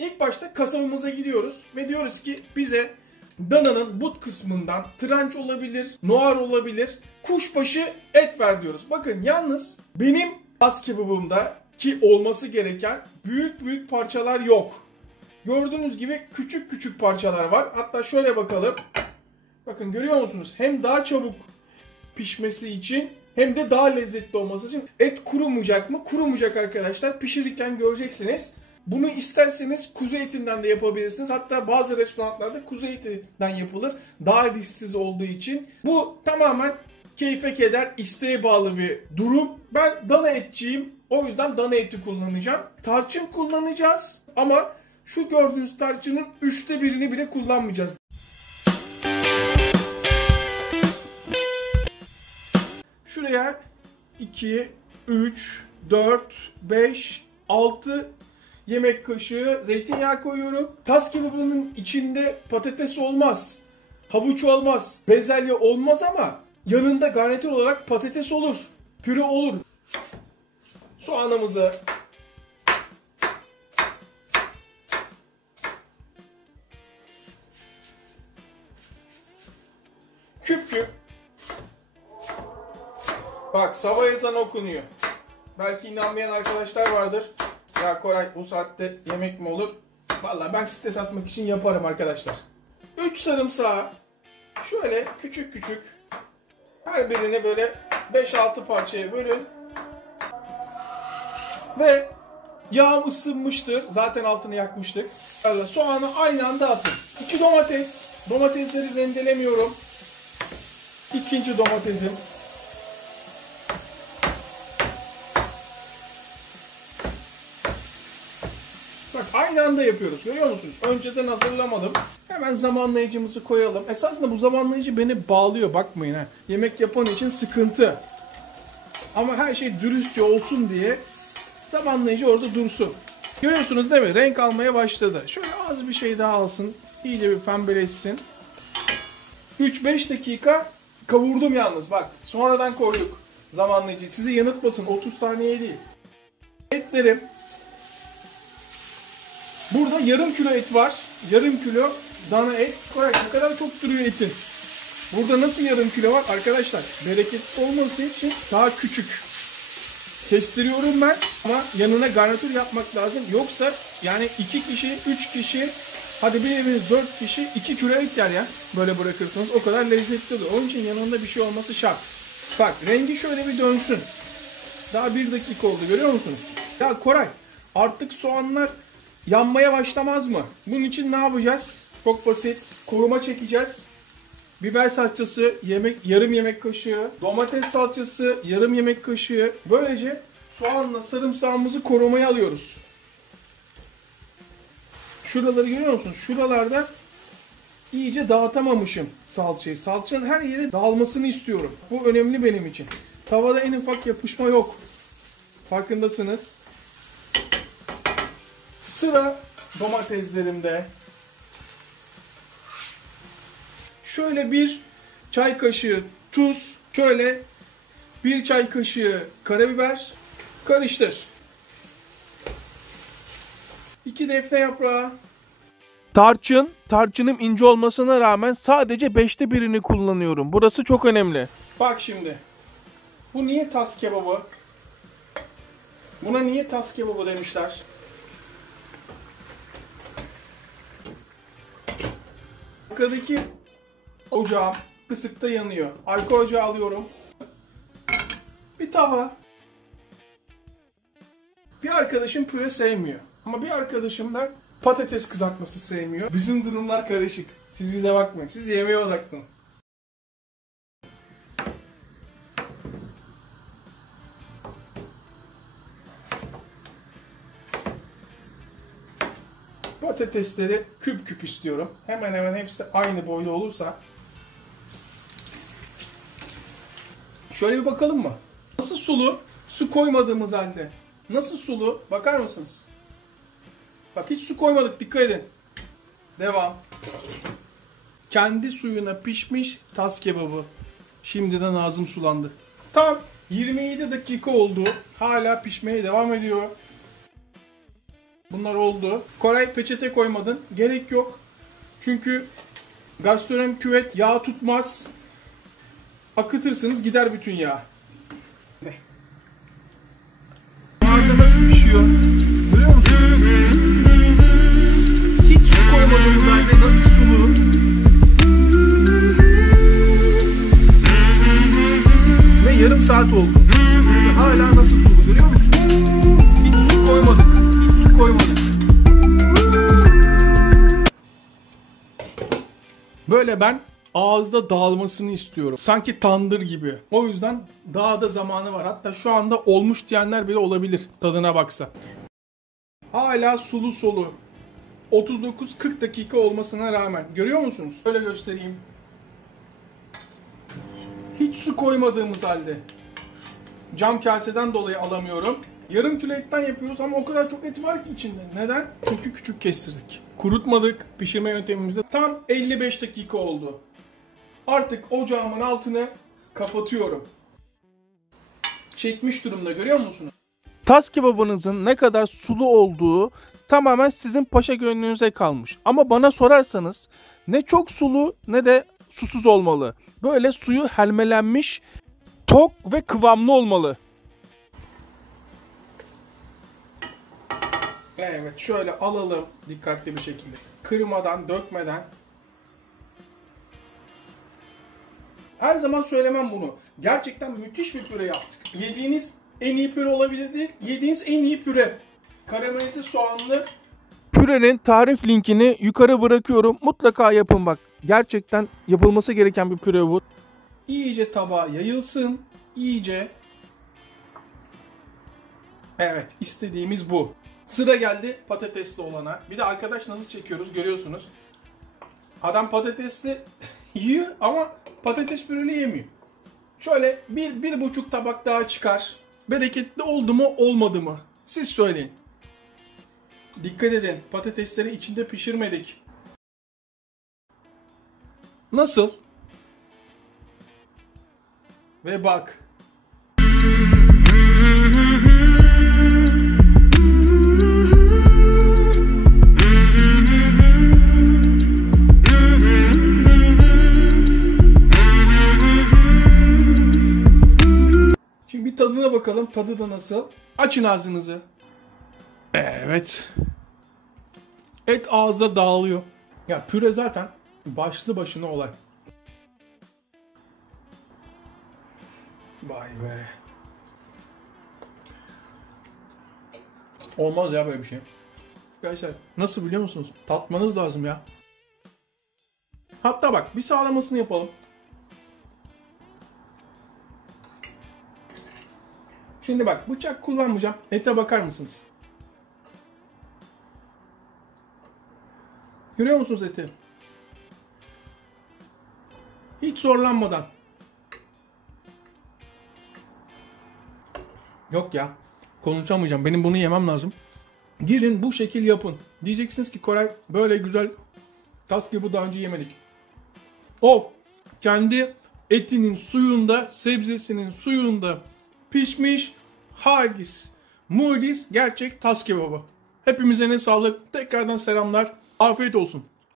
İlk başta kasabımıza gidiyoruz ve diyoruz ki bize dananın but kısmından tranç olabilir, noir olabilir, kuşbaşı et ver diyoruz. Bakın yalnız benim tas kebabımda ki olması gereken büyük büyük parçalar yok. Gördüğünüz gibi küçük küçük parçalar var. Hatta şöyle bakalım. Bakın görüyor musunuz? Hem daha çabuk pişmesi için hem de daha lezzetli olması için. Et kurumayacak mı? Kurumayacak arkadaşlar. Pişirirken göreceksiniz. Bunu isterseniz kuzu etinden de yapabilirsiniz. Hatta bazı restoranlarda kuzu etinden yapılır. Daha risksiz olduğu için. Bu tamamen keyfe keder, isteğe bağlı bir durum. Ben dana etçiyim. O yüzden dana eti kullanacağım. Tarçın kullanacağız ama şu gördüğünüz tarçının 1/3'ünü bile kullanmayacağız. Şuraya 2, 3, 4, 5, 6 yemek kaşığı zeytinyağı koyuyorum. Tas kebabının içinde patates olmaz, havuç olmaz, bezelye olmaz ama yanında garnitür olarak patates olur, püre olur. Soğanımızı küp küp. Bak sabah ezanı okunuyor. Belki inanmayan arkadaşlar vardır. Ya Koray bu saatte yemek mi olur? Vallahi ben stres atmak için yaparım arkadaşlar. 3 sarımsağı şöyle küçük küçük her birini böyle 5-6 parçaya bölün. Ve yağım ısınmıştır. Zaten altını yakmıştık. Soğanı aynı anda atın. 2 domates. Domatesleri rendelemiyorum. İkinci domatesim. Bak aynı anda yapıyoruz. Görüyor musunuz? Önceden hazırlamadım. Hemen zamanlayıcımızı koyalım. Esasında bu zamanlayıcı beni bağlıyor. Bakmayın ha. Yemek yapan için sıkıntı. Ama her şey dürüstçe olsun diye zamanlayıcı orada dursun. Görüyorsunuz değil mi? Renk almaya başladı. Şöyle az bir şey daha alsın. İyice bir pembeleşsin. 3-5 dakika kavurdum yalnız. Bak sonradan koyduk zamanlayıcı. Sizi yanıltmasın. 30 saniye değil. Etlerim. Burada yarım kilo et var. Yarım kilo dana et. Koray bu kadar çok duruyor etin. Burada nasıl yarım kilo var? Arkadaşlar bereketli olması için daha küçük kestiriyorum ben. Ama yanına garnitür yapmak lazım. Yoksa yani 2 kişi, 3 kişi, hadi bir eviniz 4 kişi 2 kilo et yer ya. Böyle bırakırsanız o kadar lezzetli olur. Onun için yanında bir şey olması şart. Bak rengi şöyle bir dönsün. Daha 1 dakika oldu görüyor musunuz? Ya Koray artık soğanlar yanmaya başlamaz mı? Bunun için ne yapacağız? Çok basit. Koruma çekeceğiz. Biber salçası yarım yemek kaşığı. Domates salçası yarım yemek kaşığı. Böylece soğanla sarımsağımızı korumaya alıyoruz. Şuraları görüyor musunuz? Şuralarda iyice dağıtamamışım salçayı. Salçanın her yere dağılmasını istiyorum. Bu önemli benim için. Tavada en ufak yapışma yok. Farkındasınız. Sıra domateslerimde. Şöyle 1 çay kaşığı tuz, şöyle 1 çay kaşığı karabiber, karıştır. 2 defne yaprağı. Tarçınım ince olmasına rağmen sadece 5'te 1'ini kullanıyorum. Burası çok önemli. Bak şimdi. Bu niye tas kebabı? Buna niye tas kebabı demişler? Arkadaki ocağım kısıkta yanıyor. Arka ocağı alıyorum. Bir tava. Bir arkadaşım püre sevmiyor. Ama bir arkadaşım da patates kızartması sevmiyor. Bizim durumlar karışık. Siz bize bakmayın. Siz yemeğe odaklanın. Patatesleri küp küp istiyorum. Hemen hemen hepsi aynı boyda olursa. Şöyle bir bakalım mı? Nasıl sulu? Su koymadığımız halde. Nasıl sulu? Bakar mısınız? Bak hiç su koymadık. Dikkat edin. Devam. Kendi suyuna pişmiş tas kebabı. Şimdiden ağzım sulandı. Tam 27 dakika oldu. Hala pişmeye devam ediyor. Bunlar oldu. Koray peçete koymadın. Gerek yok. Çünkü gastronom küvet yağ tutmaz. Akıtırsınız gider bütün yağ. Buharda nasıl pişiyor? Görüyor musunuz? Hiç su koymadığımız halde nasıl sulu? Ve yarım saat oldu. Hala nasıl sulu görüyor musunuz? Hiç su koymadık. Hiç su koymadık. Böyle ben ağızda dağılmasını istiyorum. Sanki tandır gibi. O yüzden daha da zamanı var. Hatta şu anda olmuş diyenler bile olabilir tadına baksa. Hala sulu solu. 39-40 dakika olmasına rağmen. Görüyor musunuz? Şöyle göstereyim. Hiç su koymadığımız halde. Cam kaseden dolayı alamıyorum. Yarım kilo etten yapıyoruz ama o kadar çok et var ki içinde. Neden? Çünkü küçük kestirdik. Kurutmadık. Pişirme yöntemimizde tam 55 dakika oldu. Artık ocağımın altını kapatıyorum. Çekmiş durumda görüyor musunuz? Tas kebabınızın ne kadar sulu olduğu tamamen sizin paşa gönlünüze kalmış. Ama bana sorarsanız ne çok sulu ne de susuz olmalı. Böyle suyu helmelenmiş, tok ve kıvamlı olmalı. Evet, şöyle alalım dikkatli bir şekilde. Kırmadan, dökmeden. Her zaman söylemem bunu. Gerçekten müthiş bir püre yaptık. Yediğiniz en iyi püre olabilir değil. Yediğiniz en iyi püre. Karamelize soğanlı pürenin tarif linkini yukarı bırakıyorum. Mutlaka yapın bak. Gerçekten yapılması gereken bir püre bu. İyice tabağa yayılsın. İyice. Evet, istediğimiz bu. Sıra geldi patatesli olana. Bir de arkadaş nasıl çekiyoruz görüyorsunuz. Adam patatesli yiyor ama patates püreli yemiyor. Şöyle bir buçuk tabak daha çıkar. Bereketli oldu mu olmadı mı? Siz söyleyin. Dikkat edin, patatesleri içinde pişirmedik. Nasıl? Ve bak. Şimdi bir tadına bakalım. Tadı da nasıl? Açın ağzınızı. Evet. Et ağızda dağılıyor. Ya püre zaten başlı başına olay. Vay be. Olmaz ya böyle bir şey. Arkadaşlar nasıl biliyor musunuz? Tatmanız lazım ya. Hatta bak bir sağlamasını yapalım. Şimdi bak bıçak kullanmayacağım. Ete bakar mısınız? Görüyor musunuz eti? Hiç zorlanmadan. Yok ya. Konuşamayacağım. Benim bunu yemem lazım. Gelin bu şekil yapın. Diyeceksiniz ki Koray böyle güzel tas gibi daha önce yemedik. Of! Kendi etinin suyunda, sebzesinin suyunda pişmiş hagis, muhdis gerçek tas kebabı. Hepimize ne sağlık. Tekrardan selamlar. Afiyet olsun.